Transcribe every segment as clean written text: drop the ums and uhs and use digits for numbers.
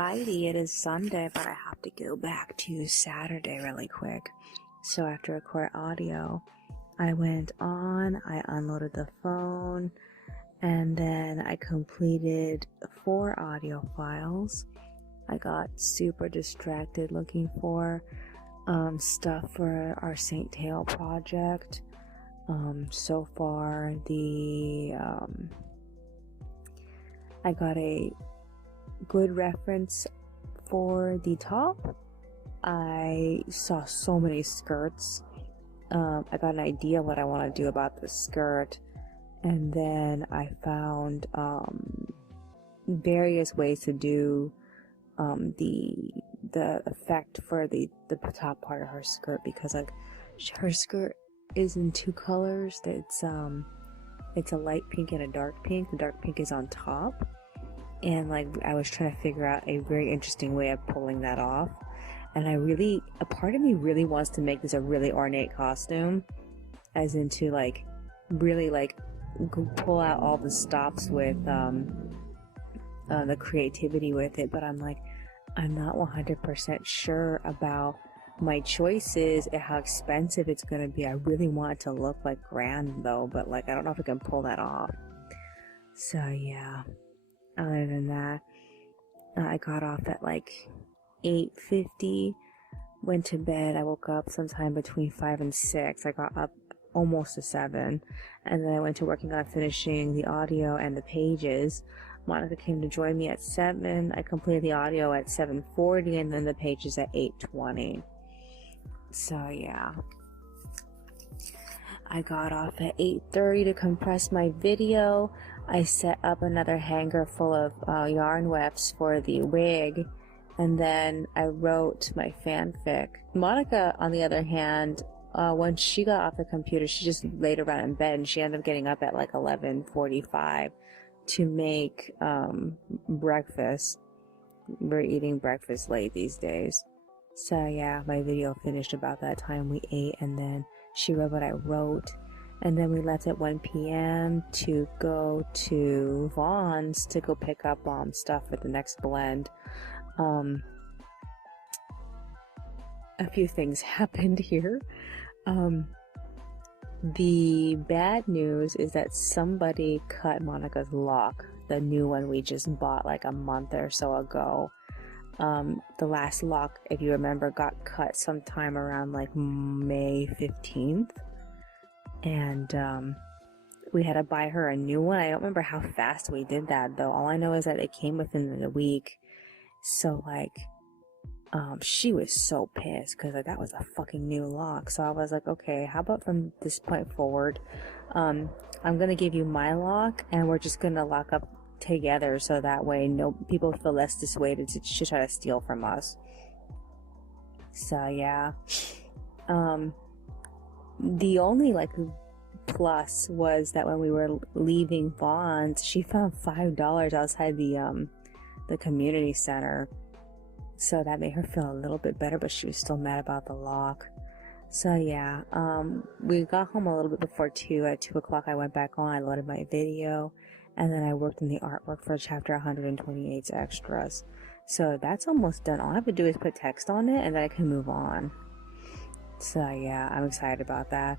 Alrighty, it is Sunday, but I have to go back to Saturday really quick. So after record audio, I went on, I unloaded the phone, and then I completed 4 audio files. I got super distracted looking for stuff for our St. Tail project. So far, I got a good reference for the top. I saw so many skirts. I got an idea what I want to do about the skirt, and then I found various ways to do the effect for the top part of her skirt, because like her skirt is in 2 colors. It's a light pink and a dark pink. The dark pink is on top, and like I was trying to figure out a very interesting way of pulling that off. And a part of me really wants to make this a really ornate costume, as into like really like pull out all the stops with the creativity with it. But I'm like, I'm not 100% sure about my choices and how expensive it's gonna be. I really want it to look like grand though, but like I don't know if I can pull that off. So yeah, other than that, I got off at like 8:50, went to bed. I woke up sometime between 5 and 6. I got up almost to 7, and then I went to working on finishing the audio and the pages. Monika came to join me at 7. I completed the audio at 7:40, and then the pages at 8:20. So yeah, I got off at 8:30 to compress my video. I set up another hanger full of yarn wefts for the wig, and then I wrote my fanfic. Monika, on the other hand, when she got off the computer, she just laid around in bed, and she ended up getting up at like 11:45 to make breakfast. We're eating breakfast late these days. So yeah, my video finished about that time. We ate, and then she read what I wrote, and then we left at 1 p.m. to go to Vaughn's to go pick up stuff for the next blend. A few things happened here. The bad news is that somebody cut Monika's lock, the new one we just bought like a month or so ago. The last lock, if you remember, got cut sometime around like May 15th, and we had to buy her a new one. I don't remember how fast we did that though. All I know is that it came within the week. So like she was so pissed because like, that was a fucking new lock. So I was like, okay, how about from this point forward, I'm gonna give you my lock, and we're just gonna lock up together, so that way no people feel less dissuaded to try to steal from us. So yeah, the only like plus was that when we were leaving Vaughn's, she found $5 outside the community center. So that made her feel a little bit better, but she was still mad about the lock. So yeah, we got home a little bit before 2. At 2 o'clock I went back on, I loaded my video, and then I worked on the artwork for chapter 128's extras. So that's almost done. All I have to do is put text on it, and then I can move on. So yeah, I'm excited about that.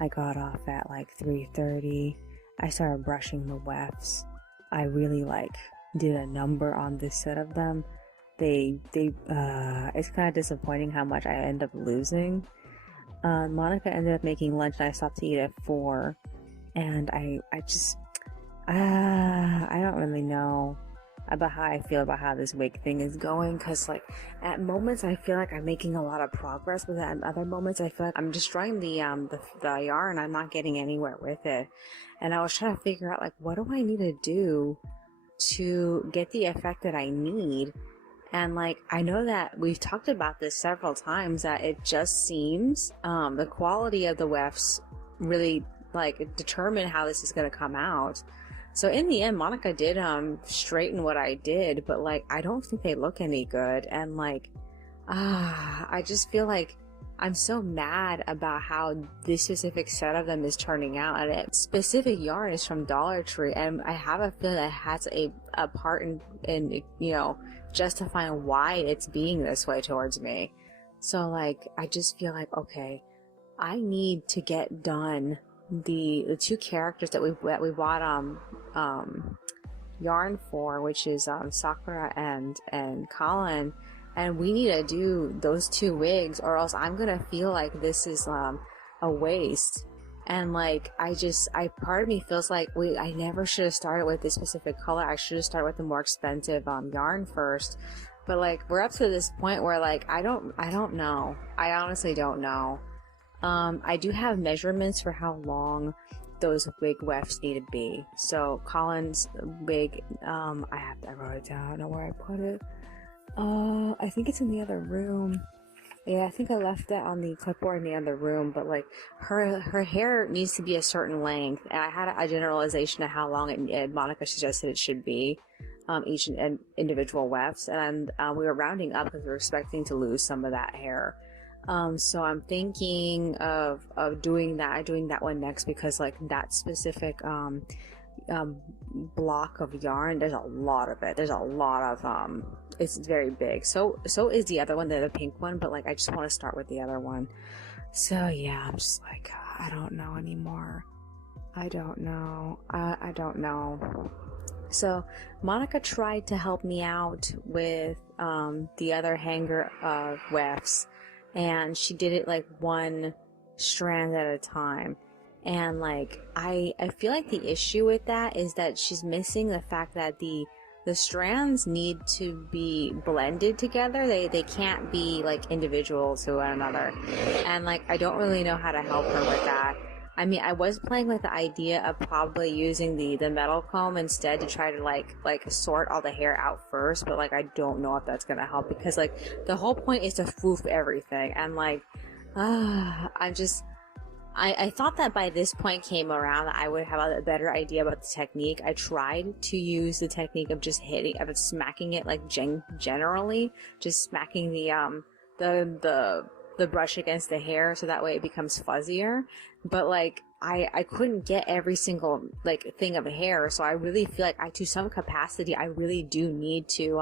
I got off at like 3:30. I started brushing the wefts. I really like did a number on this set of them. It's kind of disappointing how much I end up losing. Monika ended up making lunch, and I stopped to eat at 4, and I don't really know about how I feel about how this wig thing is going, because like at moments I feel like I'm making a lot of progress, but at other moments I feel like I'm destroying the yarn. I'm not getting anywhere with it, and I was trying to figure out like what do I need to do to get the effect that I need. And like I know that we've talked about this several times, that it just seems the quality of the wefts really like determine how this is going to come out. So in the end, Monika did straighten what I did, but like I don't think they look any good. And like I just feel like I'm so mad about how this specific set of them is turning out, and a specific yarn is from Dollar Tree, and I have a feeling that has a part in you know justifying why it's being this way towards me. So like, I just feel like, okay, I need to get done the two characters that we bought yarn for, which is Sakura and Colin, and we need to do those 2 wigs, or else I'm gonna feel like this is a waste. And like, part of me feels like I never should have started with this specific color. I should have started with the more expensive yarn first. But like, we're up to this point where like, I don't know. I honestly don't know. I do have measurements for how long those wig wefts need to be. So Colin's wig, I wrote it down. I don't know where I put it. I think it's in the other room. Yeah, I think I left that on the clipboard in the other room, but like, her hair needs to be a certain length, and I had a generalization of how long Monika suggested it should be, each individual wefts, and we were rounding up because we were expecting to lose some of that hair. So I'm thinking of doing that one next, because like, that specific block of yarn, there's a lot of it. There's a lot of it's very big. So is the other one, the pink one, but like, I just want to start with the other one. So yeah, I'm just like, I don't know anymore. I don't know. I don't know. So Monika tried to help me out with the other hanger of wefts, and she did it like 1 strand at a time. And like, I feel like the issue with that is that she's missing the fact that the strands need to be blended together. They can't be like individual to one another. And like, I don't really know how to help her with that. I mean, I was playing with the idea of probably using the metal comb instead to try to like sort all the hair out first, but like, I don't know if that's gonna help, because like, the whole point is to foof everything, and like, I thought that by this point came around that I would have a better idea about the technique. I tried to use the technique of just smacking it like generally, just smacking the brush against the hair so that way it becomes fuzzier. But like, I couldn't get every single like thing of hair, so I really feel like to some capacity I really do need to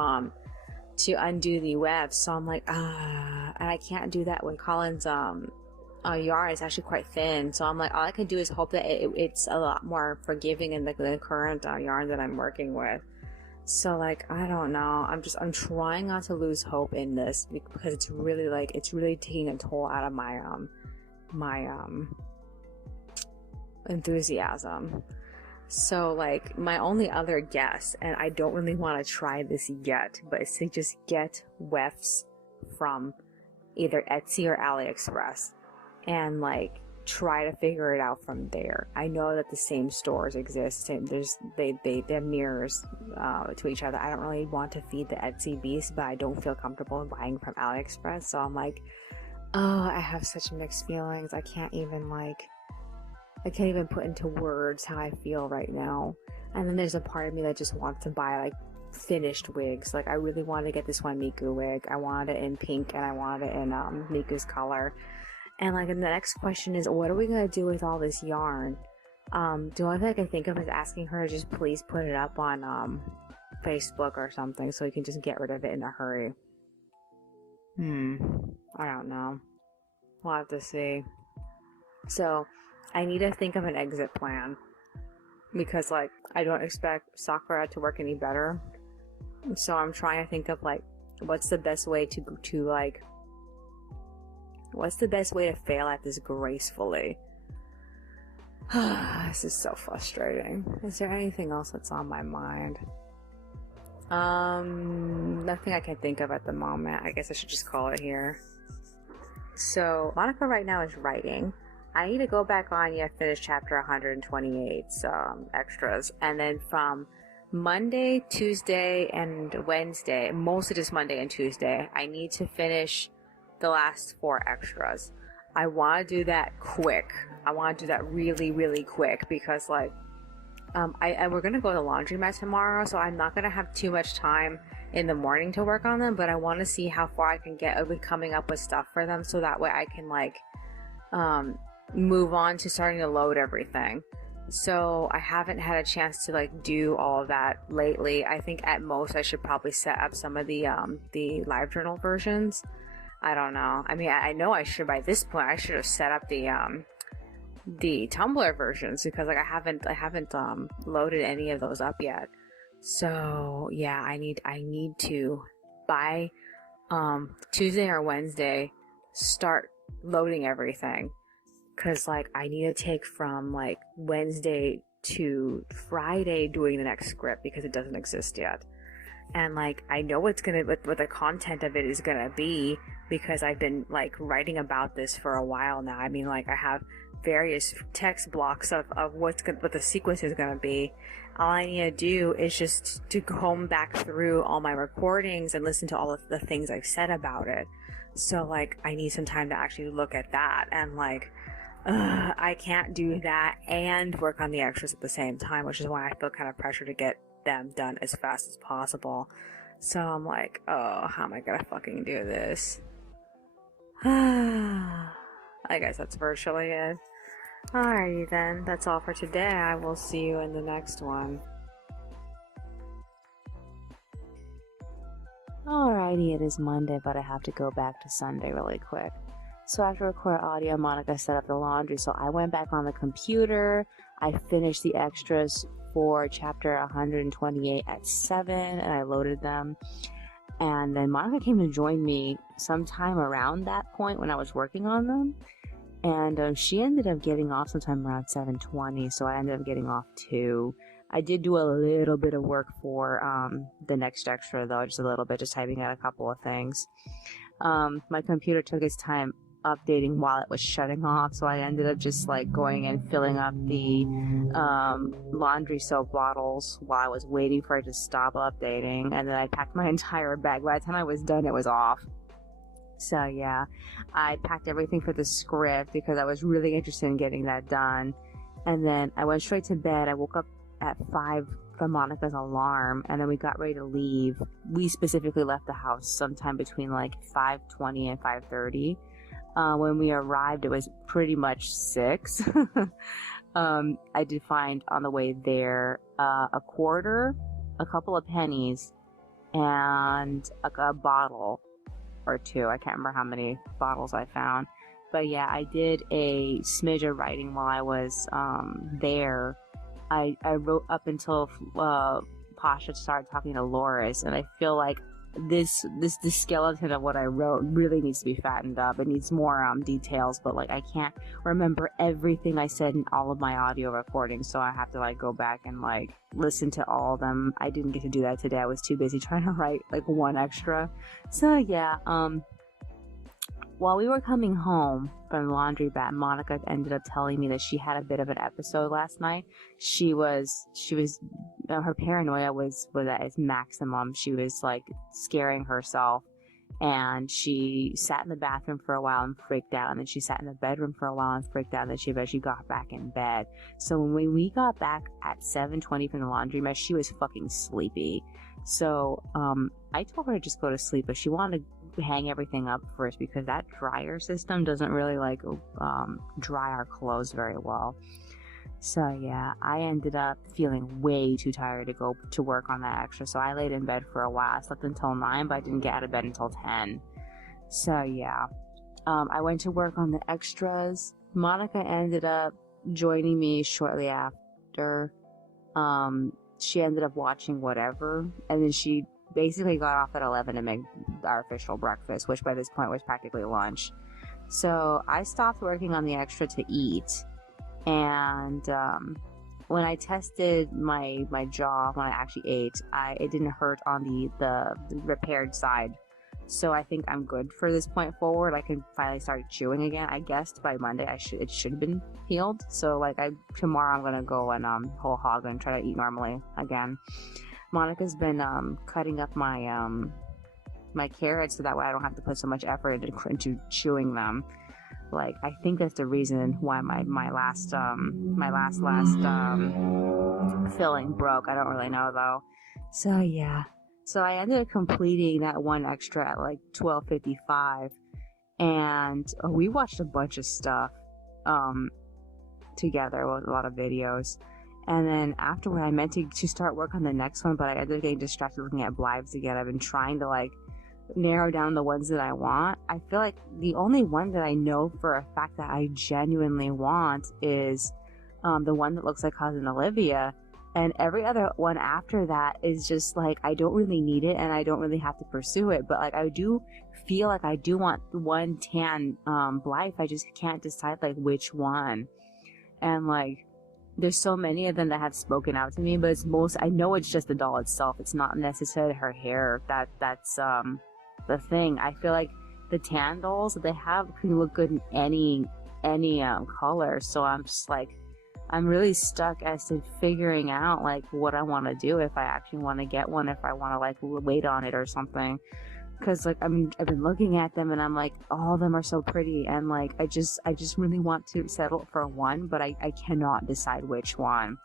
undo the webs. So I'm like, and I can't do that when Colin's yarn is actually quite thin, so I'm like, all I can do is hope that it's a lot more forgiving in the current yarn that I'm working with. So like, I don't know, I'm trying not to lose hope in this, because it's really taking a toll out of my enthusiasm. So like, my only other guess, and I don't really want to try this yet, but it's to just get wefts from either Etsy or AliExpress and like try to figure it out from there. I know that the same stores exist, and they're mirrors to each other. I don't really want to feed the Etsy beast, but I don't feel comfortable buying from AliExpress, so I'm like, oh, I have such mixed feelings. I can't even put into words how I feel right now. And then there's a part of me that just wants to buy like finished wigs. Like, I really want to get this one Miku wig. I wanted it in pink, and I wanted it in Miku's color. And like, the next question is, what are we gonna do with all this yarn? The only thing I can think of is asking her to just please put it up on Facebook or something, so we can just get rid of it in a hurry. I don't know. We'll have to see. So I need to think of an exit plan, because like, I don't expect Sakura to work any better. So I'm trying to think of like, what's the best way what's the best way to fail at this gracefully? This is so frustrating. Is there anything else that's on my mind? Nothing I can think of at the moment. I guess I should just call it here. So Monika right now is writing. I need to go back on, finish chapter 128, extras, and then from Monday, Tuesday, and Wednesday, mostly just Monday and Tuesday, I need to finish the last 4 extras. I want to do that quick. I want to do that really, really quick, because like, we're gonna go to the laundromat tomorrow, so I'm not gonna have too much time in the morning to work on them, but I want to see how far I can get with coming up with stuff for them, so that way I can like move on to starting to load everything. So I haven't had a chance to like do all of that lately. I think at most I should probably set up some of the live journal versions. I don't know. I mean, I know I should by this point. I should have set up the Tumblr versions because like I haven't loaded any of those up yet. So yeah, I need to by Tuesday or Wednesday start loading everything, because like I need to take from like Wednesday to Friday doing the next script because it doesn't exist yet. And like I know what the content of it is gonna be because I've been like writing about this for a while now. I mean, like I have various text blocks of what the sequence is gonna be. All I need to do is just to comb back through all my recordings and listen to all of the things I've said about it. So like I need some time to actually look at that, and like I can't do that and work on the extras at the same time, which is why I feel kind of pressure to get them done as fast as possible. So I'm like, oh, how am I gonna fucking do this? I guess that's virtually it. Alrighty then, that's all for today. I will see you in the next one. Alrighty, it is Monday, but I have to go back to Sunday really quick. So after record audio, Monika set up the laundry, so I went back on the computer. I finished the extras for chapter 128 at 7, and I loaded them. And then Monika came to join me sometime around that point when I was working on them. And she ended up getting off sometime around 7:20, so I ended up getting off too. I did do a little bit of work for the next extra, though, just a little bit, just typing out a couple of things. My computer took its time updating while it was shutting off, so I ended up just like going and filling up the laundry soap bottles while I was waiting for it to stop updating, and then I packed my entire bag. By the time I was done, it was off. So yeah, I packed everything for the script because I was really interested in getting that done. And then I went straight to bed. I woke up at 5 from Monika's alarm, and then we got ready to leave. We specifically left the house sometime between like 5:20 and 5:30. When we arrived, it was pretty much 6. I did find on the way there a quarter, a couple of pennies, and a bottle or two. I can't remember how many bottles I found. But yeah, I did a smidge of writing while I was there. I wrote up until Pasha started talking to Loris, and I feel like the skeleton of what I wrote really needs to be fattened up. It needs more details, but like I can't remember everything I said in all of my audio recordings, so I have to like go back and like listen to all of them. I didn't get to do that today. I was too busy trying to write like one extra. So yeah, while we were coming home from the laundry vat, Monika ended up telling me that she had a bit of an episode last night. She was her paranoia was at its maximum. She was like scaring herself, and she sat in the bathroom for a while and freaked out, and then she sat in the bedroom for a while and freaked out, and then she eventually got back in bed. So when we got back at 7:20 from the laundry mat, she was fucking sleepy. So I told her to just go to sleep, but she wanted to hang everything up first because that dryer system doesn't really like dry our clothes very well. So yeah, I ended up feeling way too tired to go to work on that extra, so I laid in bed for a while. I slept until 9, but I didn't get out of bed until 10. So yeah, I went to work on the extras. Monika ended up joining me shortly after. She ended up watching whatever, and then she basically got off at 11 to make our official breakfast, which by this point was practically lunch. So I stopped working on the extra to eat, and when I tested my jaw when I actually ate, it didn't hurt on the repaired side. So I think I'm good for this point forward. I can finally start chewing again. I guessed by Monday it should have been healed. So like tomorrow I'm gonna go and whole hog and try to eat normally again. Monika's been cutting up my my carrots so that way I don't have to put so much effort into chewing them. Like I think that's the reason why my last filling broke. I don't really know though. So yeah. So I ended up completing that one extra at like 12:55, and we watched a bunch of stuff. together with a lot of videos. And then afterward, I meant to start work on the next one, but I ended up getting distracted looking at Blythes again. I've been trying to like narrow down the ones that I want. I feel like the only one that I know for a fact that I genuinely want is the one that looks like Cousin Olivia, and every other one after that is just like I don't really need it and I don't really have to pursue it. But like I do feel like I do want one tan Blythe. I just can't decide like which one. And like there's so many of them that have spoken out to me, but it's most, I know it's just the doll itself. It's not necessarily her hair. That's the thing. I feel like the tan dolls that they have can look good in any color. So I'm just like, I'm really stuck as to figuring out like what I want to do, if I actually want to get one, if I want to like wait on it or something. Because like I've been looking at them and I'm like, all of them are so pretty, and like I just really want to settle for one, but I cannot decide which one.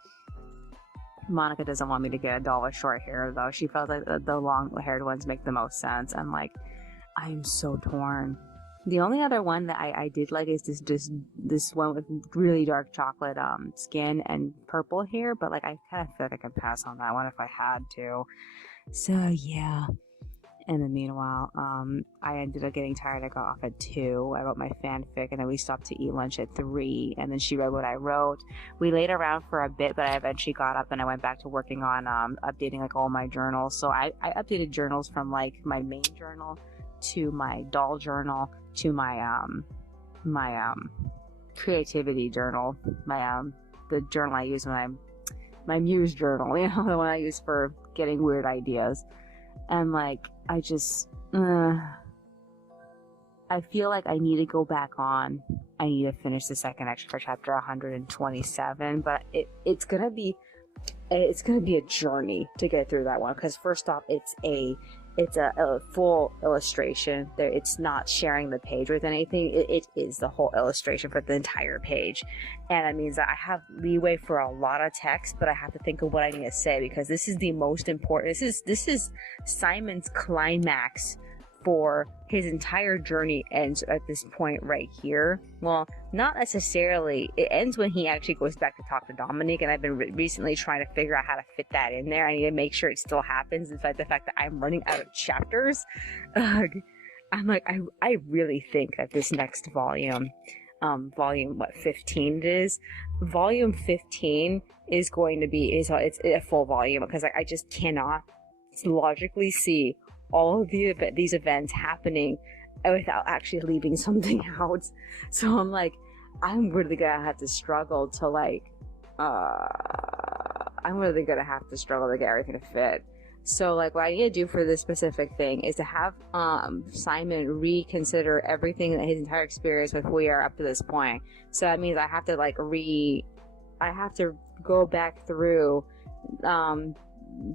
Monika doesn't want me to get a doll with short hair though. She felt like the long haired ones make the most sense, and like I'm so torn. The only other one that I did like is this one with really dark chocolate skin and purple hair, but like I kind of feel like I could pass on that one if I had to. So yeah. And then meanwhile, I ended up getting tired. I got off at 2. I wrote my fanfic, and then we stopped to eat lunch at 3. And then she read what I wrote. We laid around for a bit, but I eventually got up and I went back to working on updating like all my journals. So I updated journals from like my main journal to my doll journal to my creativity journal, the journal I use when my muse journal, you know, the one I use for getting weird ideas. And like I just I feel like I need to go back on. I need to finish the second extra for chapter 127, but it's gonna be a journey to get through that one, because first off, it's a full illustration. It's not sharing the page with anything. It is the whole illustration for the entire page, and that means that I have leeway for a lot of text, but I have to think of what I need to say, because this is the most important. This is Simon's climax for his entire journey ends at this point right here. Well, not necessarily. It ends when he actually goes back to talk to Dominic, and I've been recently trying to figure out how to fit that in there. I need to make sure it still happens, despite the fact that I'm running out of chapters. I'm like, I really think that this next volume, volume 15 it is, volume 15 is going to be it's a full volume, because I just cannot logically see all of these events happening without actually leaving something out. So I'm like, I'm really gonna have to struggle to like I'm really gonna have to struggle to get everything to fit. So like what I need to do for this specific thing is to have Simon reconsider everything, that his entire experience with We Are up to this point. So that means I have to like I have to go back through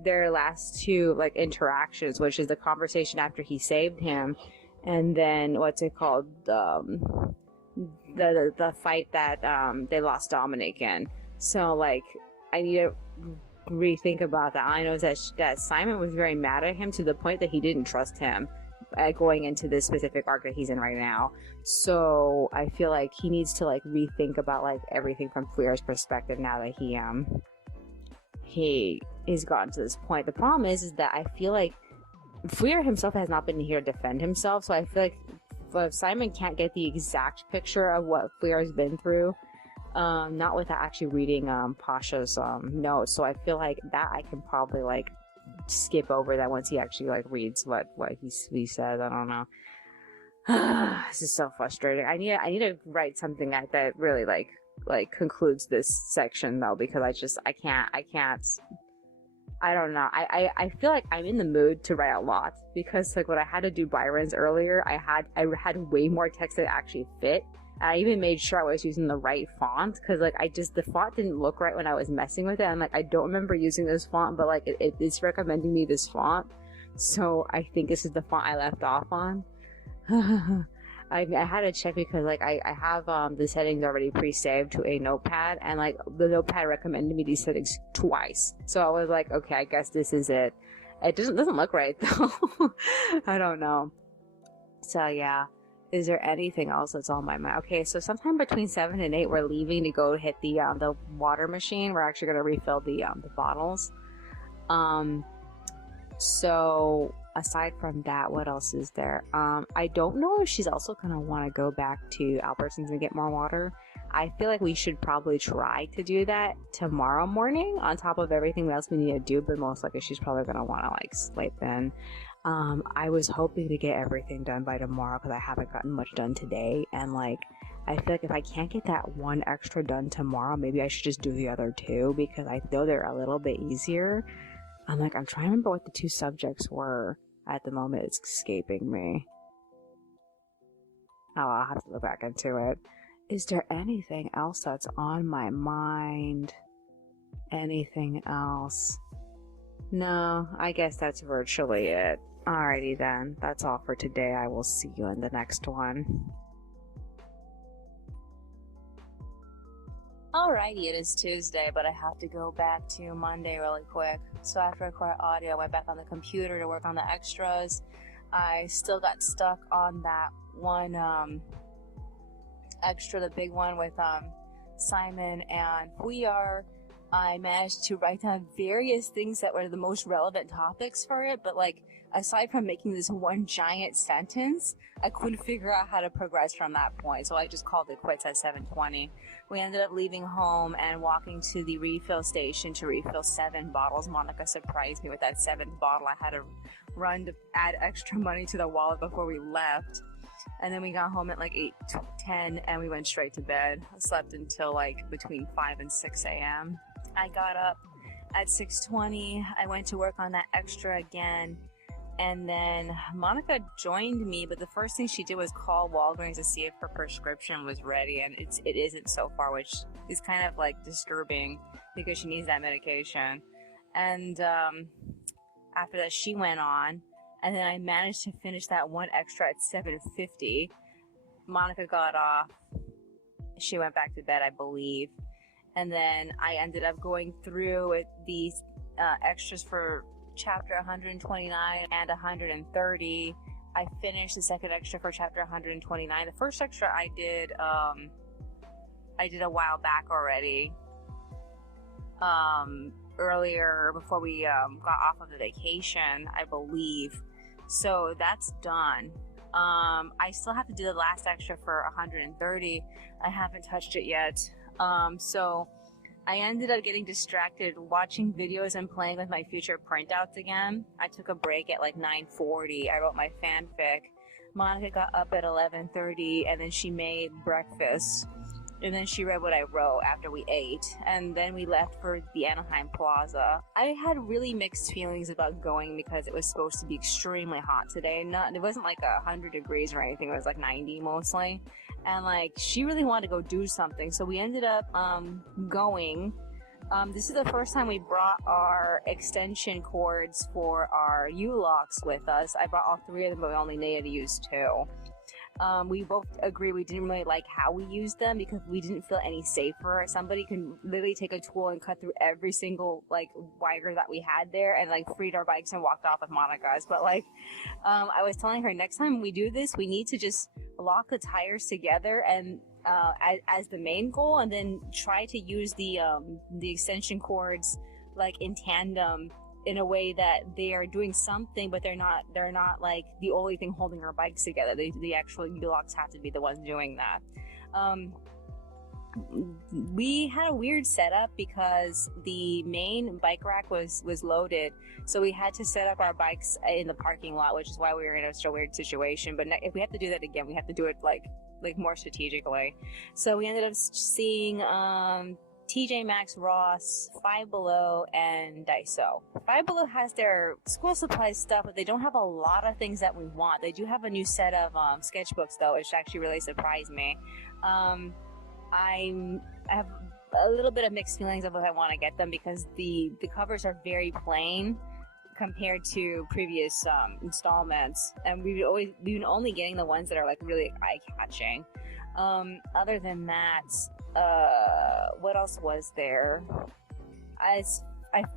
their last 2 like interactions, which is the conversation after he saved him, and then what's it called, the fight that they lost Dominic in. So like I need to rethink about that. I know that Simon was very mad at him to the point that he didn't trust him going into this specific arc that he's in right now. So I feel like he needs to like rethink about like everything from Fleur's perspective now that he is gotten to this point. The problem is that I feel like Fleur himself has not been here to defend himself, so I feel like if Simon can't get the exact picture of what Fleur has been through, not without actually reading Pasha's notes, so I feel like that I can probably like skip over that once he actually like reads what he says. I don't know. This is so frustrating. I need to write something that really like concludes this section though, because I can't I don't know. I feel like I'm in the mood to write a lot, because like when I had to do Byron's earlier, I had way more text that actually fit. And I even made sure I was using the right font, because like the font didn't look right when I was messing with it. And like I don't remember using this font, but like it's recommending me this font, so I think this is the font I left off on. I had to check, because like I have the settings already pre-saved to a notepad, and like the notepad recommended me these settings twice, so I was like, okay, I guess this is it. It doesn't look right though. I don't know. So yeah, Is there anything else that's on my mind? Okay, so sometime between 7 and 8, we're leaving to go hit the water machine. We're actually going to refill the bottles. So aside from that, what else is there? I don't know if she's also going to want to go back to Albertsons and get more water. I feel like we should probably try to do that tomorrow morning on top of everything else we need to do, but most likely she's probably going to want to like sleep in. I was hoping to get everything done by tomorrow because I haven't gotten much done today, and like I feel like if I can't get that one extra done tomorrow, maybe I should just do the other two because I know they're a little bit easier. I'm trying to remember what the two subjects were. At the moment, it's escaping me. Oh, I'll have to look back into it. Is there anything else that's on my mind? Anything else? No, I guess that's virtually it. Alrighty then, that's all for today. I will see you in the next one. Alrighty, it is Tuesday, but I have to go back to Monday really quick. So after I recorded audio, I went back on the computer to work on the extras. I still got stuck on that one extra, the big one with Simon and Fuyar. I managed to write down various things that were the most relevant topics for it, but like aside from making this one giant sentence, I couldn't figure out how to progress from that point, so I just called it quits at 7:20. We ended up leaving home and walking to the refill station to refill 7 bottles. Monika surprised me with that 7th bottle. I had to run to add extra money to the wallet before we left. And then we got home at like 8:10 and we went straight to bed. I slept until like between 5 and 6 a.m. I got up at 6:20. I went to work on that extra again. And then Monika joined me, but the first thing she did was call Walgreens to see if her prescription was ready, and it isn't so far, which is kind of like disturbing because she needs that medication. And after that, she went on, and then I managed to finish that one extra at 7:50. Monika got off. She went back to bed, I believe. And then I ended up going through with these extras for chapter 129 and 130. I finished the second extra for chapter 129. The first extra I did a while back already, earlier before we got off of the vacation, I believe. So that's done. I still have to do the last extra for 130. I haven't touched it yet. So I ended up getting distracted watching videos and playing with my future printouts again. I took a break at like 9:40. I wrote my fanfic. Monika got up at 11:30 and then she made breakfast. And then she read what I wrote after we ate. And then we left for the Anaheim Plaza. I had really mixed feelings about going because it was supposed to be extremely hot today. It wasn't like 100 degrees or anything. It was like 90 mostly. And like she really wanted to go do something. So we ended up going. This is the first time we brought our extension cords for our U-locks with us. I brought all 3 of them, but we only needed to use 2. We both agree we didn't really like how we used them because we didn't feel any safer. Somebody can literally take a tool and cut through every single like wire that we had there and like freed our bikes and walked off with Monika's. But like I was telling her, next time we do this, we need to just lock the tires together and as the main goal, and then try to use the extension cords like in tandem in a way that they are doing something, but they're not like the only thing holding our bikes together. The actual U-locks have to be the ones doing that. We had a weird setup because the main bike rack was loaded, so we had to set up our bikes in the parking lot, which is why we were in a weird situation. But if we have to do that again, we have to do it like more strategically. So we ended up seeing TJ Maxx, Ross, Five Below, and Daiso. Five Below has their school supplies stuff, but they don't have a lot of things that we want. They do have a new set of sketchbooks, though, which actually really surprised me. I have a little bit of mixed feelings of if I want to get them because the covers are very plain compared to previous installments, and we've been only getting the ones that are like really eye-catching. Other than that, what else was there? I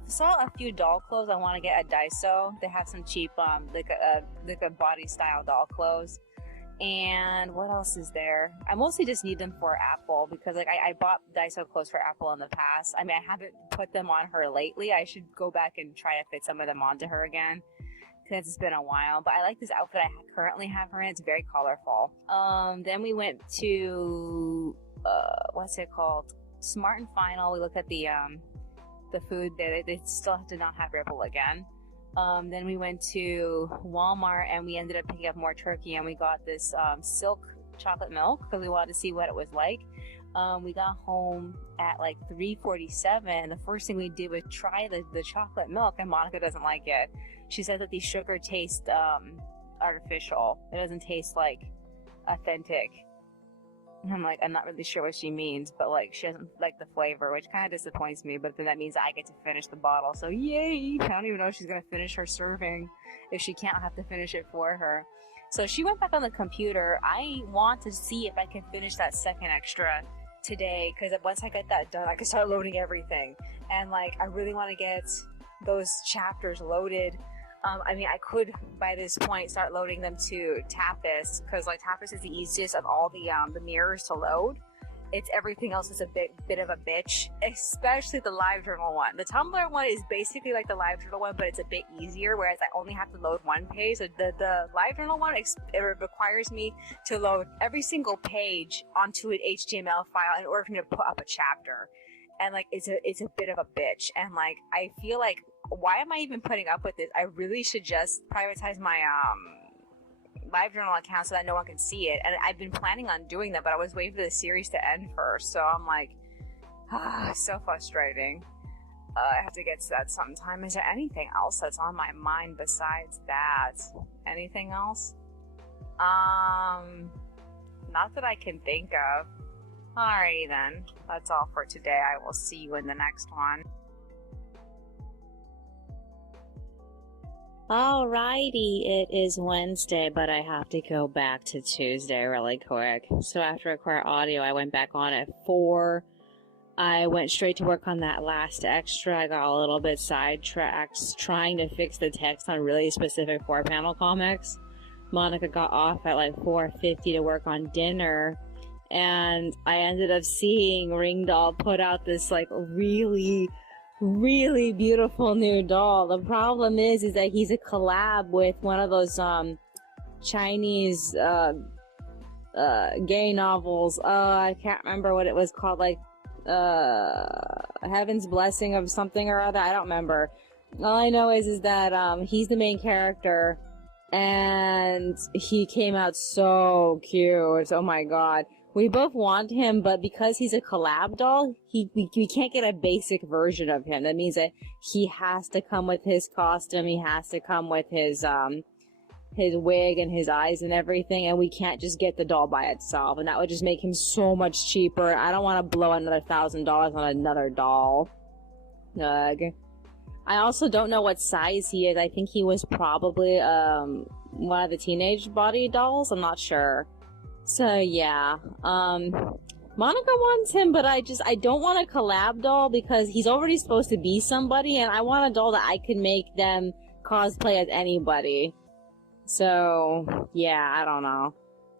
saw a few doll clothes I want to get at Daiso. They have some cheap like a body style doll clothes, And what else is there? I mostly just need them for Apple because like I bought Daiso clothes for Apple in the past. I mean, I haven't put them on her lately. I should go back and try to fit some of them onto her again because it's been a while. But I like this outfit I currently have her in. It's very colorful. Then we went to what's it called? Smart and Final. We looked at the food there. They still did not have Ripple again. Then we went to Walmart and we ended up picking up more turkey, and we got this silk chocolate milk because we wanted to see what it was like. We got home at like 3:47. The first thing we did was try the chocolate milk, and Monica doesn't like it. She says that the sugar tastes artificial. It doesn't taste like authentic. And I'm like, I'm not really sure what she means, but like she doesn't like the flavor, which kind of disappoints me, but then that means I get to finish the bottle, so yay! I don't even know if she's gonna finish her serving. If she can't, I'll have to finish it for her. So she went back on the computer. I want to see if I can finish that second extra today, because once I get that done, I can start loading everything. And like, I really want to get those chapters loaded. I mean, I could by this point start loading them to Tapas, because like Tapas is the easiest of all the mirrors to load. It's everything else is a bit of a bitch, especially the live journal one. The Tumblr one is basically like the live journal one, but it's a bit easier, whereas I only have to load one page. So the live journal one, it requires me to load every single page onto an HTML file in order for me to put up a chapter. And like, it's a bit of a bitch. And like, I feel like, why am I even putting up with this? I really should just privatize my live journal account so that no one can see it. And I've been planning on doing that, but I was waiting for the series to end first. So I'm like, so frustrating. I have to get to that sometime. Is there anything else that's on my mind besides that? Anything else? Not that I can think of. Alrighty then. That's all for today. I will see you in the next one. Alrighty, it is Wednesday, but I have to go back to Tuesday really quick. So after Acquire Audio, I went back on at 4. I went straight to work on that last extra. I got a little bit sidetracked trying to fix the text on really specific 4-panel comics. Monica got off at like 4:50 to work on dinner, and I ended up seeing Ringdoll put out this like really beautiful new doll. The problem is that he's a collab with one of those Chinese gay novels. I can't remember what it was called, like Heaven's Blessing of something or other. I don't remember. All I know is that he's the main character, and he came out so cute. Oh my god. We both want him, but because he's a collab doll, we can't get a basic version of him. That means that he has to come with his costume, he has to come with his wig and his eyes and everything, and we can't just get the doll by itself, and that would just make him so much cheaper. I don't want to blow another $1,000 on another doll. Ugh. I also don't know what size he is. I think he was probably one of the teenage body dolls. I'm not sure. So yeah, Monica wants him, but I don't want a collab doll because he's already supposed to be somebody, and I want a doll that I can make them cosplay as anybody. So yeah, I don't know.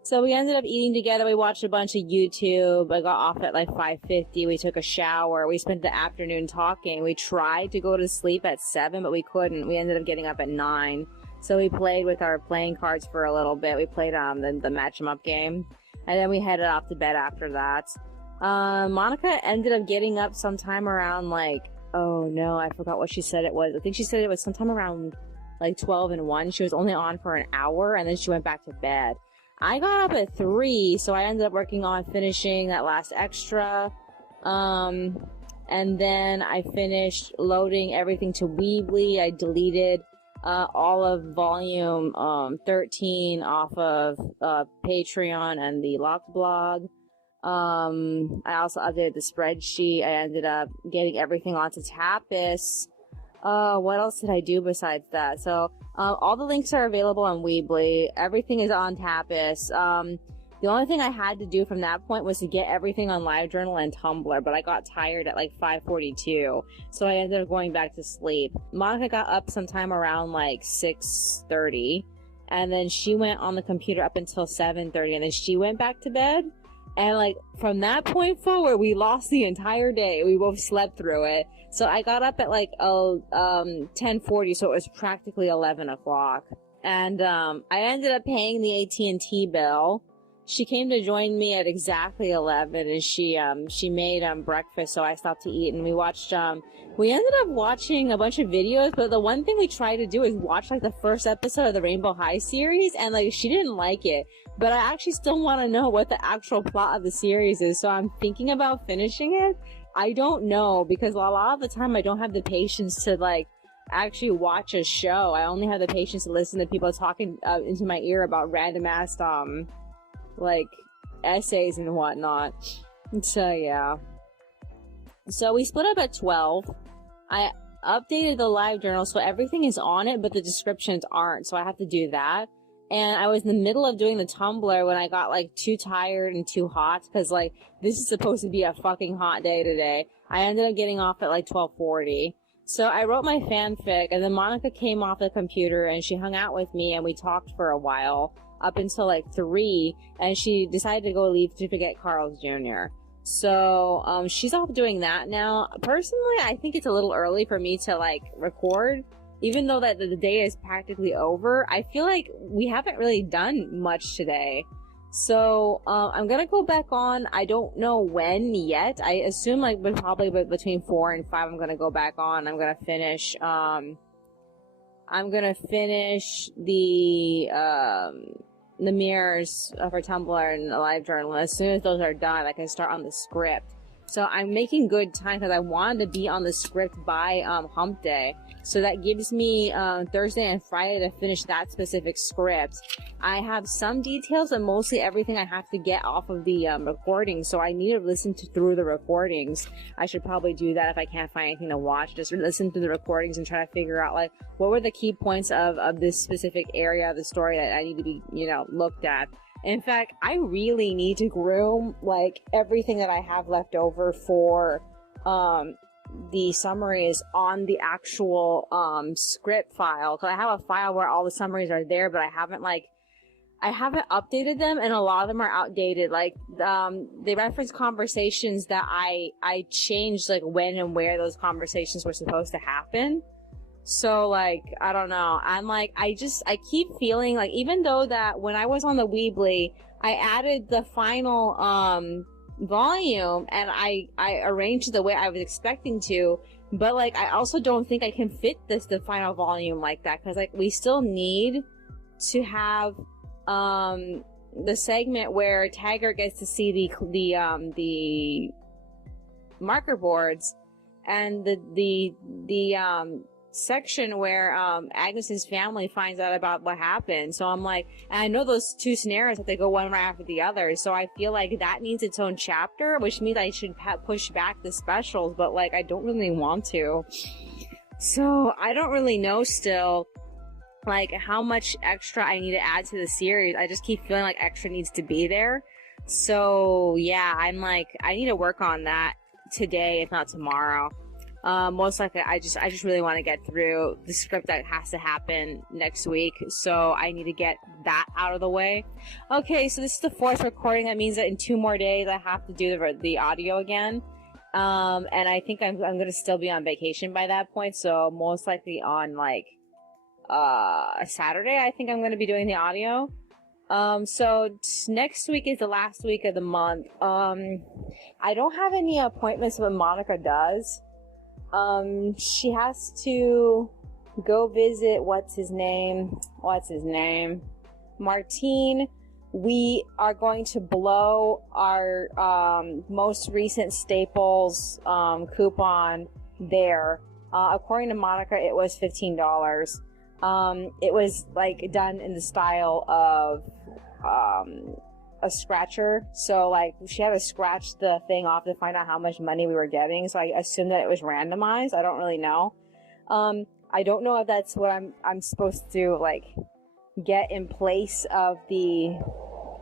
So we ended up eating together. We watched a bunch of YouTube. I got off at like 5:50. We took a shower. We spent the afternoon talking. We tried to go to sleep at 7, but we couldn't. We ended up getting up at 9. So we played with our playing cards for a little bit. We played the match 'em up game, and then we headed off to bed after that. Monica ended up getting up sometime around like, oh no, I forgot what she said it was. I think she said it was sometime around like 12 and 1. She was only on for an hour, and then she went back to bed. I got up at 3, so I ended up working on finishing that last extra. And then I finished loading everything to Weebly. I deleted all of volume 13 off of Patreon and the Locked blog. I also updated the spreadsheet. I ended up getting everything onto Tapas. What else did I do besides that? So all the links are available on Weebly. Everything is on Tapas. The only thing I had to do from that point was to get everything on LiveJournal and Tumblr, but I got tired at like 5:42, so I ended up going back to sleep. Monica got up sometime around like 6:30, and then she went on the computer up until 7:30, and then she went back to bed. And like from that point forward, we lost the entire day. We both slept through it. So I got up at like 10:40, so it was practically 11 o'clock. And I ended up paying the AT&T bill. She came to join me at exactly 11, and she made breakfast, so I stopped to eat, and we watched we ended up watching a bunch of videos, but the one thing we tried to do is watch like the first episode of the Rainbow High series, and like she didn't like it. But I actually still want to know what the actual plot of the series is, so I'm thinking about finishing it. I don't know, because a lot of the time I don't have the patience to like actually watch a show. I only have the patience to listen to people talking into my ear about random ass like essays and whatnot. So yeah. So we split up at 12. I updated the live journal so everything is on it, but the descriptions aren't, so I have to do that. And I was in the middle of doing the Tumblr when I got like too tired and too hot, because like this is supposed to be a fucking hot day today. I ended up getting off at like 12:40. So I wrote my fanfic, and then Monika came off the computer and she hung out with me, and we talked for a while up until like 3, and she decided to go leave to get Carl's Jr. So she's off doing that now. Personally, I think it's a little early for me to like record. Even though that the day is practically over, I feel like we haven't really done much today. So I'm gonna go back on. I don't know when yet. I assume like probably between 4 and 5 I'm gonna go back on. I'm gonna finish the mirrors for Tumblr and the live journal. As soon as those are done, I can start on the script. So I'm making good time because I wanted to be on the script by hump day. So that gives me Thursday and Friday to finish that specific script. I have some details, and mostly everything I have to get off of the recording. So I need to listen through the recordings. I should probably do that if I can't find anything to watch. Just listen to the recordings and try to figure out like what were the key points of this specific area of the story that I need to be, looked at. In fact, I really need to groom like everything that I have left over for the summaries on the actual script file, because I have a file where all the summaries are there, but I haven't updated them, and a lot of them are outdated. Like they reference conversations that I changed like when and where those conversations were supposed to happen. So like I don't know, I keep feeling like, even though that when I was on the Weebly I added the final volume and I arranged the way I was expecting to, but like I also don't think I can fit the final volume like that, because like we still need to have the segment where Taggart gets to see the marker boards, and the section where Agnes's family finds out about what happened. So I'm like, and I know those two scenarios that they go one right after the other, so I feel like that needs its own chapter, which means I should push back the specials, but like I don't really want to. So I don't really know still like how much extra I need to add to the series. I just keep feeling like extra needs to be there. So yeah, I'm like, I need to work on that today, if not tomorrow. Most likely I just really want to get through the script that has to happen next week, so I need to get that out of the way. Okay, so this is the 4th recording. That means that in 2 more days I have to do the audio again. And I think I'm gonna still be on vacation by that point, so most likely on like Saturday I think I'm gonna be doing the audio. So next week is the last week of the month. I don't have any appointments when Monika does. She has to go visit what's his name, Martine. We are going to blow our most recent Staples coupon there. According to Monika, it was $15. It was like done in the style of a scratcher, so like she had to scratch the thing off to find out how much money we were getting, so I assume that it was randomized. I don't really know. I don't know if that's what I'm supposed to like get in place of the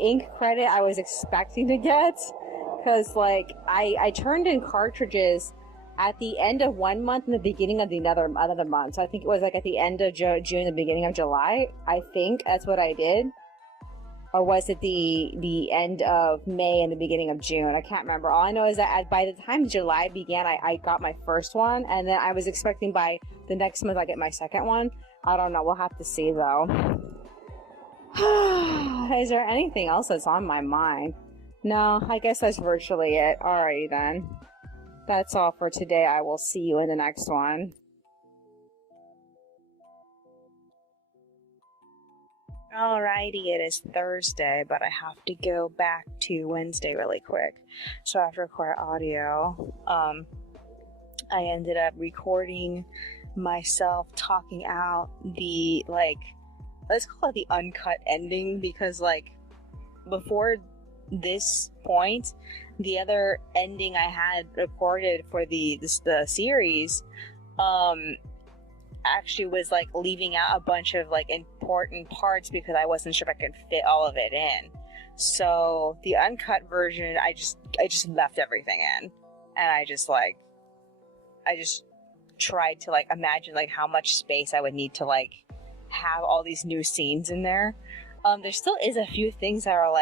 ink credit I was expecting to get, because like I turned in cartridges at the end of one month and the beginning of another month. So I think it was like at the end of June, the beginning of July. I think that's what I did. Or was it the end of May and the beginning of June? I can't remember. All I know is that by the time July began, I got my first one, and then I was expecting by the next month I get my second one. I don't know. We'll have to see, though. Is there anything else that's on my mind? No, I guess that's virtually it. Alrighty then. That's all for today. I will see you in the next one. Alrighty, it is Thursday, but I have to go back to Wednesday really quick. So I have to record audio. I ended up recording myself talking out the, let's call it the uncut ending, because, before this point, the other ending I had recorded for the series, actually was leaving out a bunch of important parts because I wasn't sure if I could fit all of it in. So the uncut version, I just left everything in, and I just tried to imagine how much space I would need to have all these new scenes in there. There still is a few things that are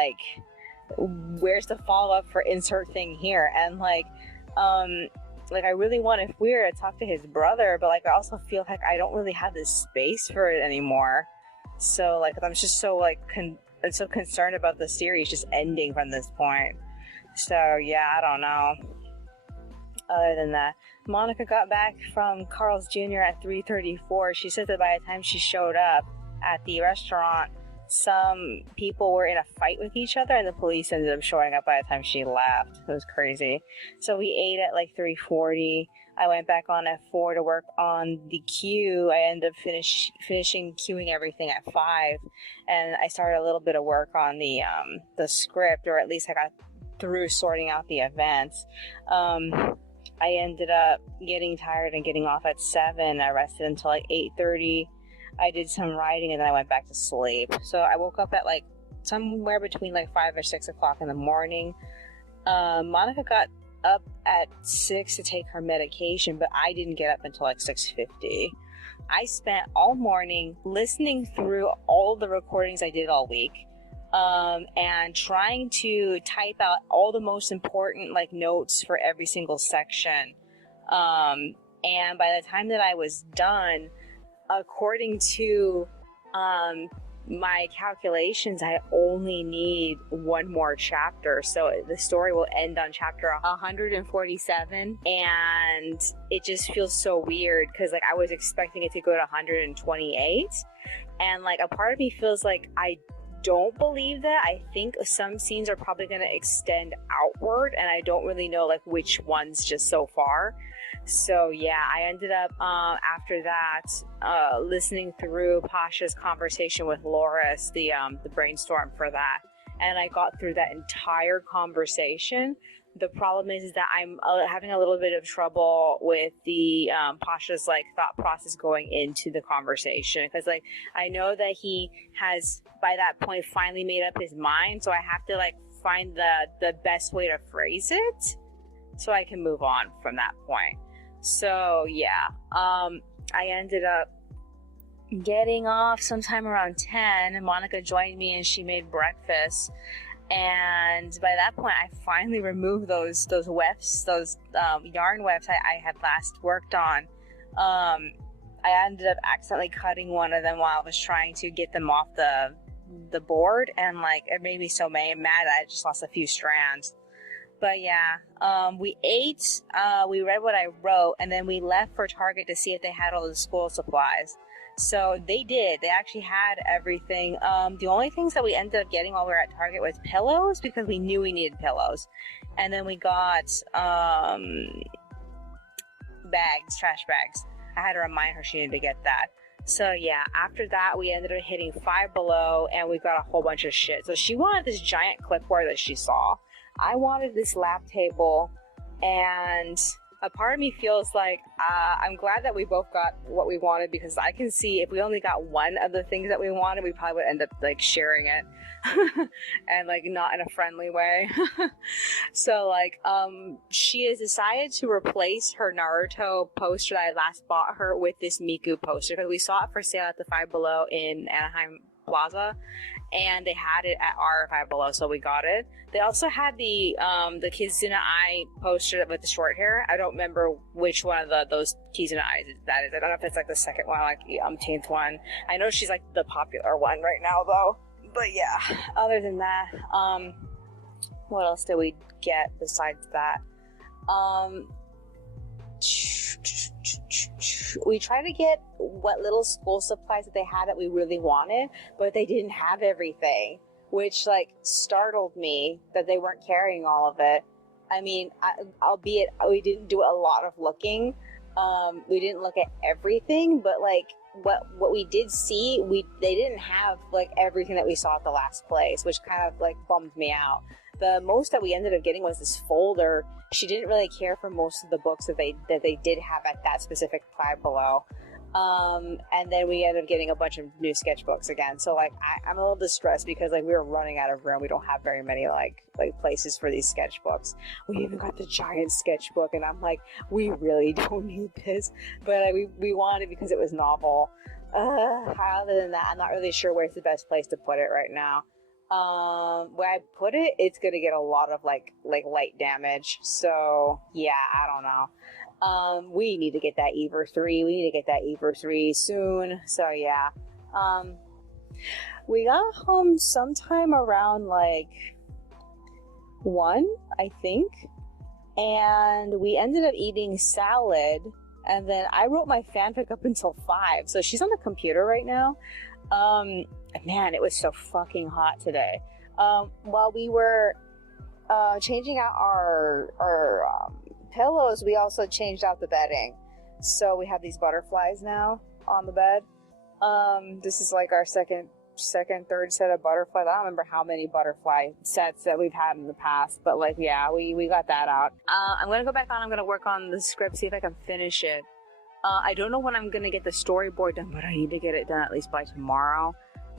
where's the follow-up for insert thing here, and I really want Weir to talk to his brother, but I also feel I don't really have the space for it anymore. So I'm just so I'm so concerned about the series just ending from this point. So yeah, I don't know. Other than that, Monika got back from Carl's Jr. at 3:34. She said that by the time she showed up at the restaurant, some people were in a fight with each other, and the police ended up showing up by the time she left. It was crazy. So we ate at 3:40. I went back on at 4 to work on the queue. I ended up finishing queuing everything at 5, and I started a little bit of work on the script, or at least I got through sorting out the events. I ended up getting tired and getting off at 7. I rested until 8:30. I did some writing, and then I went back to sleep. So I woke up at somewhere between 5 or 6 o'clock in the morning. Monika got up at 6 to take her medication, but I didn't get up until 6:50. I spent all morning listening through all the recordings I did all week, and trying to type out all the most important notes for every single section. And by the time that I was done, according to my calculations, I only need one more chapter. So the story will end on chapter 147. And it just feels so weird because I was expecting it to go to 128. And a part of me feels I don't believe that. I think some scenes are probably going to extend outward, and I don't really know which ones just so far. So yeah, I ended up after that listening through Pasha's conversation with Loris, the brainstorm for that, and I got through that entire conversation. The problem is that I'm having a little bit of trouble with the Pasha's thought process going into the conversation, because I know that he has by that point finally made up his mind, so I have to find the best way to phrase it so I can move on from that point. So yeah, I ended up getting off sometime around 10, and Monika joined me and she made breakfast. And by that point, I finally removed those wefts, those yarn wefts I had last worked on. I ended up accidentally cutting one of them while I was trying to get them off the board, and it made me so mad that I just lost a few strands. But yeah, we ate, we read what I wrote, and then we left for Target to see if they had all the school supplies. So they did. They actually had everything. The only things that we ended up getting while we were at Target was pillows, because we knew we needed pillows. And then we got bags, trash bags. I had to remind her she needed to get that. So yeah, after that, we ended up hitting Five Below, and we got a whole bunch of shit. So she wanted this giant clipboard that she saw. I wanted this lap table, and a part of me feels like I'm glad that we both got what we wanted, because I can see if we only got one of the things that we wanted, we probably would end up like sharing it and like not in a friendly way. So like she has decided to replace her Naruto poster that I last bought her with this Miku poster, because we saw it for sale at the Five Below in Anaheim Plaza, and they had it at our Five Below, so we got it. They also had the Kizuna Ai poster with the short hair. I don't remember which one of those Kizuna Ai that is. I don't know if it's like the second one, like the umpteenth one. I know she's like the popular one right now though. But yeah, other than that, what else did we get besides that? We tried to get what little school supplies that they had that we really wanted, but they didn't have everything, which like startled me that they weren't carrying all of it. I mean, albeit we didn't do a lot of looking. We didn't look at everything, but like what we did see, they didn't have like everything that we saw at the last place, which kind of like bummed me out. The most that we ended up getting was this folder. She didn't really care for most of the books that they did have at that specific Five Below. And then we ended up getting a bunch of new sketchbooks again. So like I'm a little distressed because like we were running out of room. We don't have very many like places for these sketchbooks. We even got the giant sketchbook, and I'm like, we really don't need this, but like, we wanted it because it was novel. Other than that, I'm not really sure where's the best place to put it right now. Where I put it, it's gonna get a lot of like light damage. So yeah, I don't know. We need to get that Ever 3. We need to get that Ever 3 soon. So yeah. We got home sometime around like 1, I think. And we ended up eating salad. And then I wrote my fanfic up until 5. So she's on the computer right now. Man, it was so fucking hot today. While we were changing out our pillows, we also changed out the bedding. So we have these butterflies now on the bed. This is like our second, third set of butterflies. I don't remember how many butterfly sets that we've had in the past, but like, yeah, we got that out. I'm gonna go back on. I'm gonna work on the script, see if I can finish it. I don't know when I'm gonna get the storyboard done, but I need to get it done at least by tomorrow.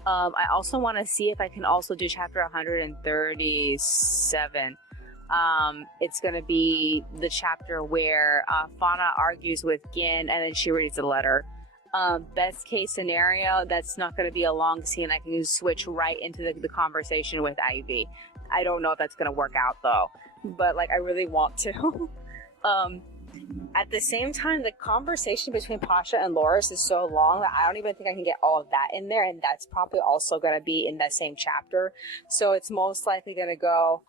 I also want to see if I can also do chapter 137. It's going to be the chapter where Fauna argues with Gin and then she reads the letter. Best case scenario, that's not going to be a long scene. I can switch right into the conversation with Ivy. I don't know if that's going to work out though, but like I really want to. At the same time, the conversation between Pasha and Loris is so long that I don't even think I can get all of that in there, and that's probably also going to be in that same chapter. So it's most likely going to go,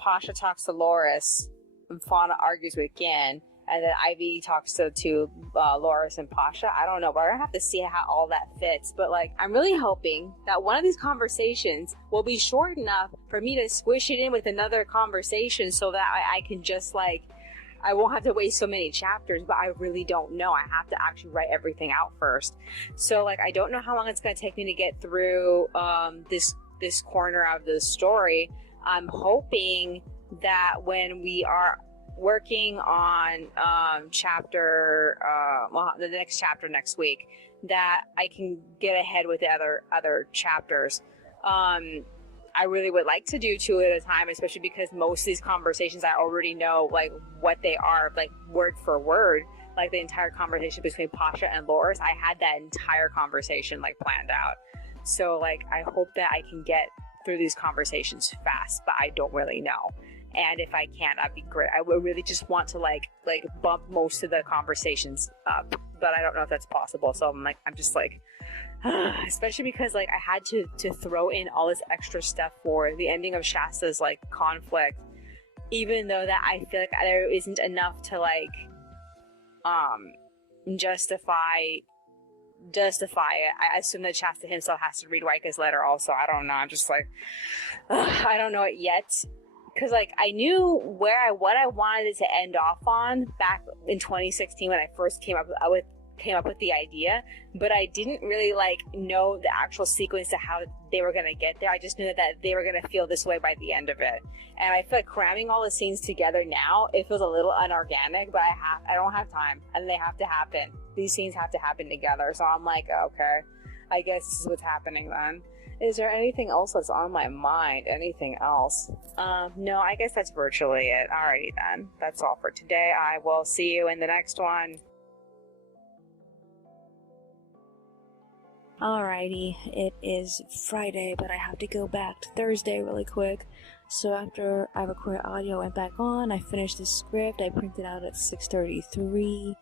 Pasha talks to Loris, and Fauna argues with Gin, and then Ivy talks to Loris and Pasha. I don't know, but we're gonna have to see how all that fits. But like, I'm really hoping that one of these conversations will be short enough for me to squish it in with another conversation, so that I can just like, I won't have to waste so many chapters. But I really don't know. I have to actually write everything out first. So like, I don't know how long it's gonna take me to get through this corner of the story. I'm hoping that when we are working on the next chapter next week, that I can get ahead with the other chapters. I really would like to do 2 at a time, especially because most of these conversations I already know like what they are, like word for word. Like the entire conversation between Pasha and Loris, I had that entire conversation like planned out. So like I hope that I can get through these conversations fast, but I don't really know. And if I can, that'd be great. I would really just want to like bump most of the conversations up, but I don't know if that's possible. So I'm just like, especially because like I had to throw in all this extra stuff for the ending of Shasta's like conflict, even though that I feel like there isn't enough to like justify it. I assume that Shasta himself has to read Waika's letter also. I don't know. I'm just like, I don't know it yet. Because like I knew what I wanted it to end off on back in 2016 when I first came up with came up with the idea, but I didn't really like know the actual sequence to how they were gonna get there. I just knew that they were gonna feel this way by the end of it. And I feel like cramming all the scenes together now, it feels a little unorganic, but I don't have time, and they have to happen. These scenes have to happen together. So I'm like, okay, I guess this is what's happening then. Is there anything else that's on my mind? Anything else? No, I guess that's virtually it. Alrighty then. That's all for today. I will see you in the next one. Alrighty, it is Friday, but I have to go back to Thursday really quick. So after I recorded audio, I went back on, I finished the script, I printed out at 6:33.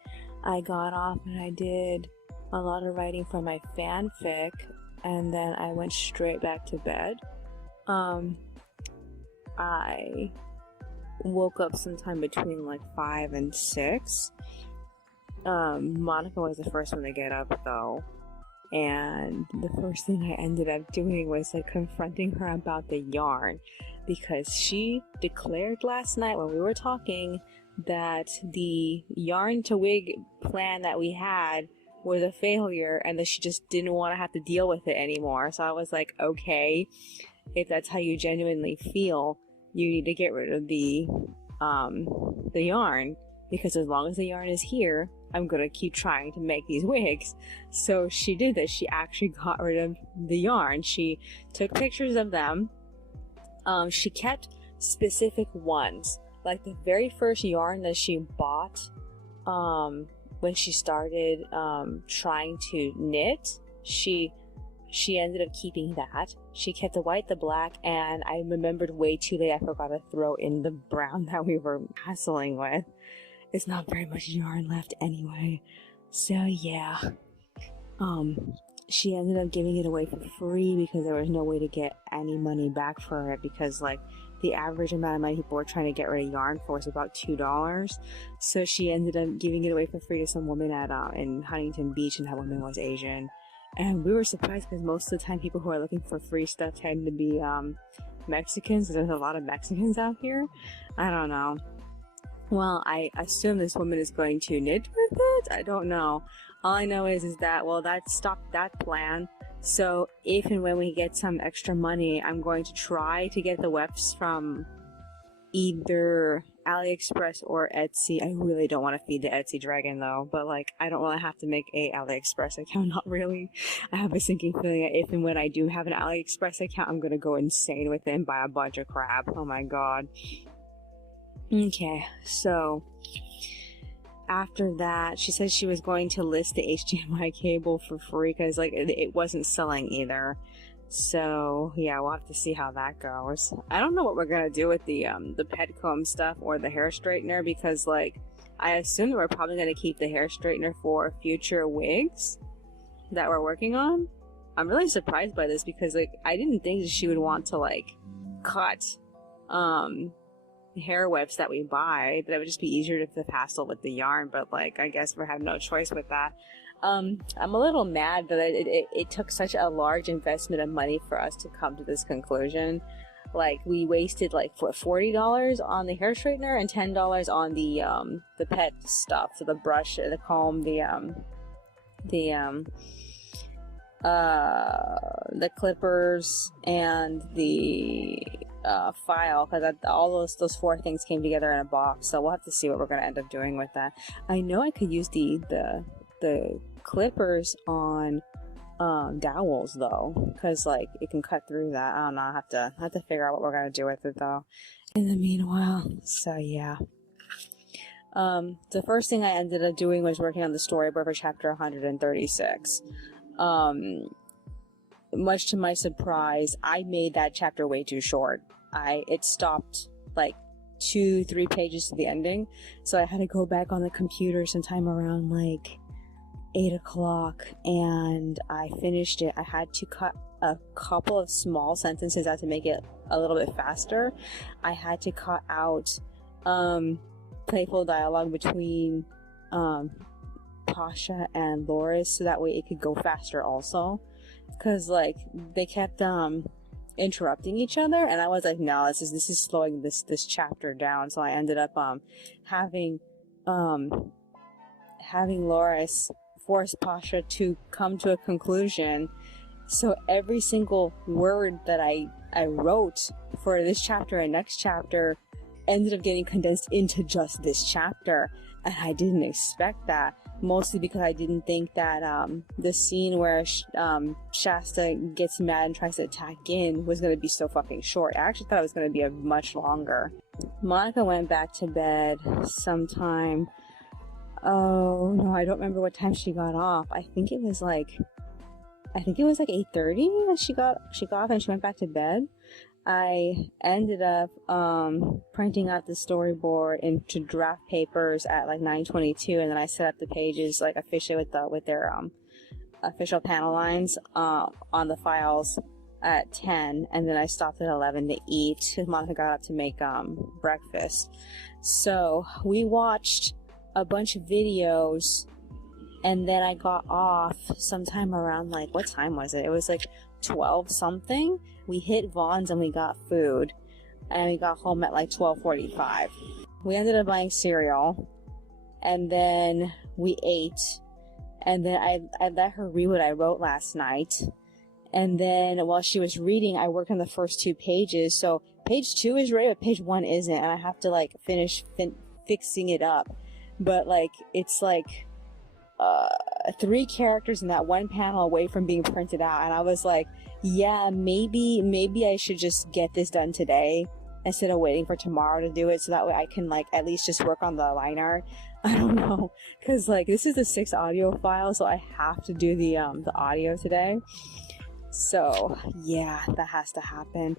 I got off and I did a lot of writing for my fanfic, and then I went straight back to bed. I woke up sometime between like 5 and 6. Monika was the first one to get up though. And the first thing I ended up doing was like confronting her about the yarn, because she declared last night when we were talking that the yarn to wig plan that we had was a failure and that she just didn't want to have to deal with it anymore. So I was like, okay, if that's how you genuinely feel, you need to get rid of the yarn, because as long as the yarn is here, I'm gonna keep trying to make these wigs. So she did this. She actually got rid of the yarn. She took pictures of them. She kept specific ones. Like the very first yarn that she bought when she started trying to knit, she ended up keeping that. She kept the white, the black, and I remembered way too late I forgot to throw in the brown that we were hassling with. It's not very much yarn left anyway. So yeah. She ended up giving it away for free because there was no way to get any money back for it, because like the average amount of money people were trying to get rid of yarn for was about $2. So she ended up giving it away for free to some woman at in Huntington Beach, and that woman was Asian. And we were surprised because most of the time people who are looking for free stuff tend to be Mexicans. There's a lot of Mexicans out here. I don't know. Well, I assume this woman is going to knit with it? I don't know. All I know is that, well, that stopped that plan. So if and when we get some extra money, I'm going to try to get the wefts from either AliExpress or Etsy. I really don't want to feed the Etsy dragon though, but like, I don't want to have to make a AliExpress account. Not really. I have a sinking feeling that if and when I do have an AliExpress account, I'm going to go insane with it and buy a bunch of crap. Oh my god. Okay, so after that, she said she was going to list the HDMI cable for free because like it wasn't selling either. So yeah, we'll have to see how that goes. I don't know what we're gonna do with the pet comb stuff or the hair straightener, because like I assume that we're probably gonna keep the hair straightener for future wigs that we're working on. I'm really surprised by this because like I didn't think that she would want to like cut hair wefts that we buy, that it would just be easier to hassle with the yarn, but like I guess we have no choice with that. I'm a little mad that it took such a large investment of money for us to come to this conclusion. Like we wasted like $40 on the hair straightener and $10 on the pet stuff, so the brush, the comb, the clippers, and the file, because all those four things came together in a box. So we'll have to see what we're going to end up doing with that. I know I could use the clippers on dowels though, because like it can cut through that. I don't know. I have to figure out what we're going to do with it though in the meanwhile. So yeah. The first thing I ended up doing was working on the storyboard for chapter 136. Much to my surprise, I made that chapter way too short. It stopped like 2-3 pages to the ending, so I had to go back on the computer sometime around like 8 o'clock, and I finished it. I had to cut a couple of small sentences out to make it a little bit faster. I had to cut out playful dialogue between Pasha and Loris, so that way it could go faster also, because like they kept interrupting each other, and I was like, no, this is slowing this chapter down. So I ended up having Loris force Pasha to come to a conclusion. So every single word that I wrote for this chapter and next chapter ended up getting condensed into just this chapter. And I didn't expect that, mostly because I didn't think that the scene where Shasta gets mad and tries to attack Gin was going to be so fucking short. I actually thought it was going to be a much longer. Monika went back to bed sometime. Oh no, I don't remember what time she got off. I think it was like 8:30 that she got off and she went back to bed. I ended up printing out the storyboard into draft papers at like 9:22, and then I set up the pages like officially with their official panel lines on the files at 10, and then I stopped at 11 to eat because Monika got up to make breakfast. So we watched a bunch of videos, and then I got off sometime around, like, what time was it? It was like 12 something. We hit Vaughn's and we got food, and we got home at like 12:45. We ended up buying cereal, and then we ate, and then I let her read what I wrote last night, and then while she was reading, I worked on the first 2 pages. So page 2 is ready, but page 1 isn't, and I have to like finish fixing it up. But like it's like 3 characters in that one panel away from being printed out, and I was like, yeah, maybe I should just get this done today instead of waiting for tomorrow to do it, so that way I can like at least just work on the line art. I don't know, because like this is the 6 audio file, so I have to do the audio today. So yeah, that has to happen.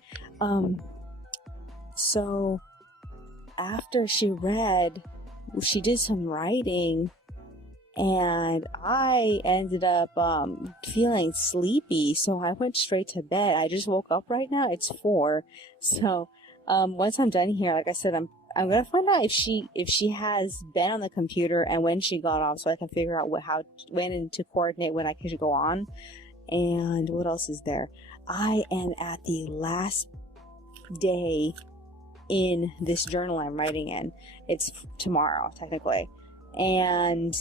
So after she read, she did some writing, and I ended up feeling sleepy, so I went straight to bed. I just woke up right now. It's 4. So once I'm done here, like I said, I'm gonna find out if she has been on the computer and when she got off, so I can figure out when to coordinate when I could go on. And what else is there? I am at the last day in this journal I'm writing in. It's tomorrow technically. And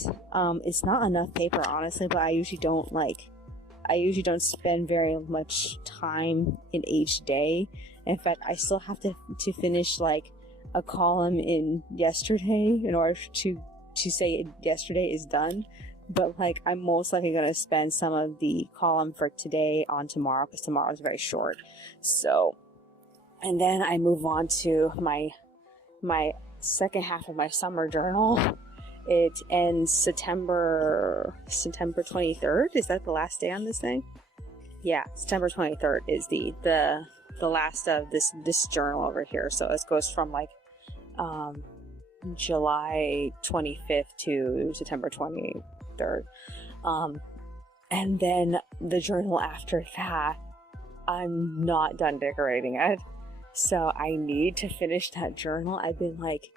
it's not enough paper, honestly, but I usually don't spend very much time in each day. In fact, I still have to finish like a column in yesterday in order to say yesterday is done. But like I'm most likely gonna spend some of the column for today on tomorrow, because tomorrow is very short. So, and then I move on to my second half of my summer journal. It ends September 23rd. Is that the last day on this thing? Yeah, September 23rd is the last of this journal over here. So it goes from like July 25th to September 23rd. And then the journal after that, I'm not done decorating it. So I need to finish that journal. I've been like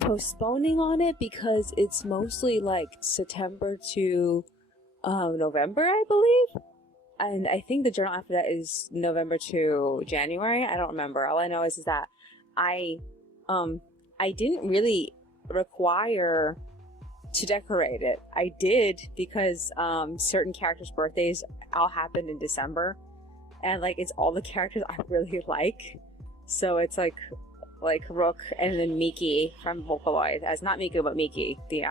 postponing on it because it's mostly like September to November, I believe. And I think the journal after that is November to January. I don't remember. All I know is that I didn't really require to decorate it. I did because certain characters' birthdays all happened in December, and like it's all the characters I really like. So it's like Rook and then Miki from Vocaloid, as not Miku but Miki, the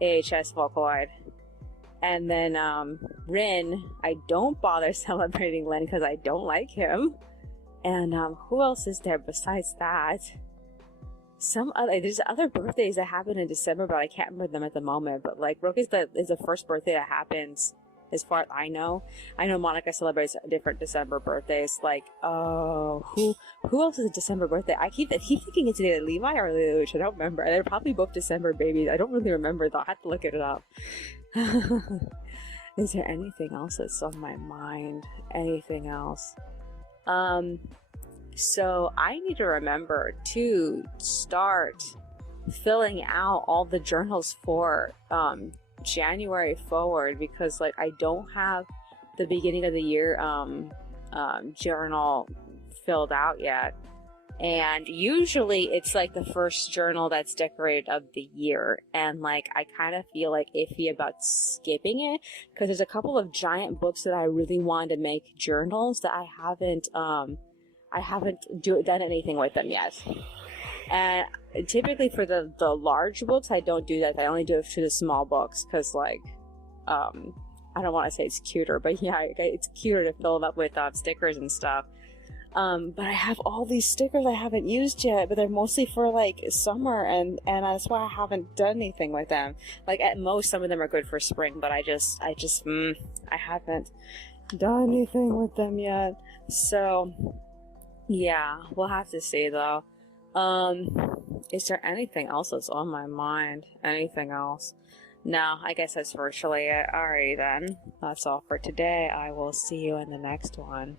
AHS Vocaloid. And then Rin, I don't bother celebrating Len because I don't like him. And who else is there besides that? There's other birthdays that happen in December, but I can't remember them at the moment. But like Rook is the first birthday that happens, as far as I know. I know Monika celebrates different December birthdays. Like, oh, who else is a December birthday? I keep thinking it's either Levi or Lelouch. I don't remember. They're probably both December babies. I don't really remember though. I have to look it up. Is there anything else that's on my mind? Anything else? So I need to remember to start filling out all the journals for January forward, because like I don't have the beginning of the year journal filled out yet. And usually it's like the first journal that's decorated of the year. And like, I kind of feel like iffy about skipping it because there's a couple of giant books that I really wanted to make journals that I haven't done anything with them yet. And typically for the large books, I don't do that. I only do it for the small books because like, I don't want to say it's cuter, but yeah, it's cuter to fill them up with stickers and stuff. But I have all these stickers I haven't used yet, but they're mostly for like summer, and that's why I haven't done anything with them. Like at most, some of them are good for spring, but I haven't done anything with them yet. So yeah, we'll have to see though. Is there anything else that's on my mind? Anything else? No, I guess that's virtually it. Alrighty then. That's all for today. I will see you in the next one.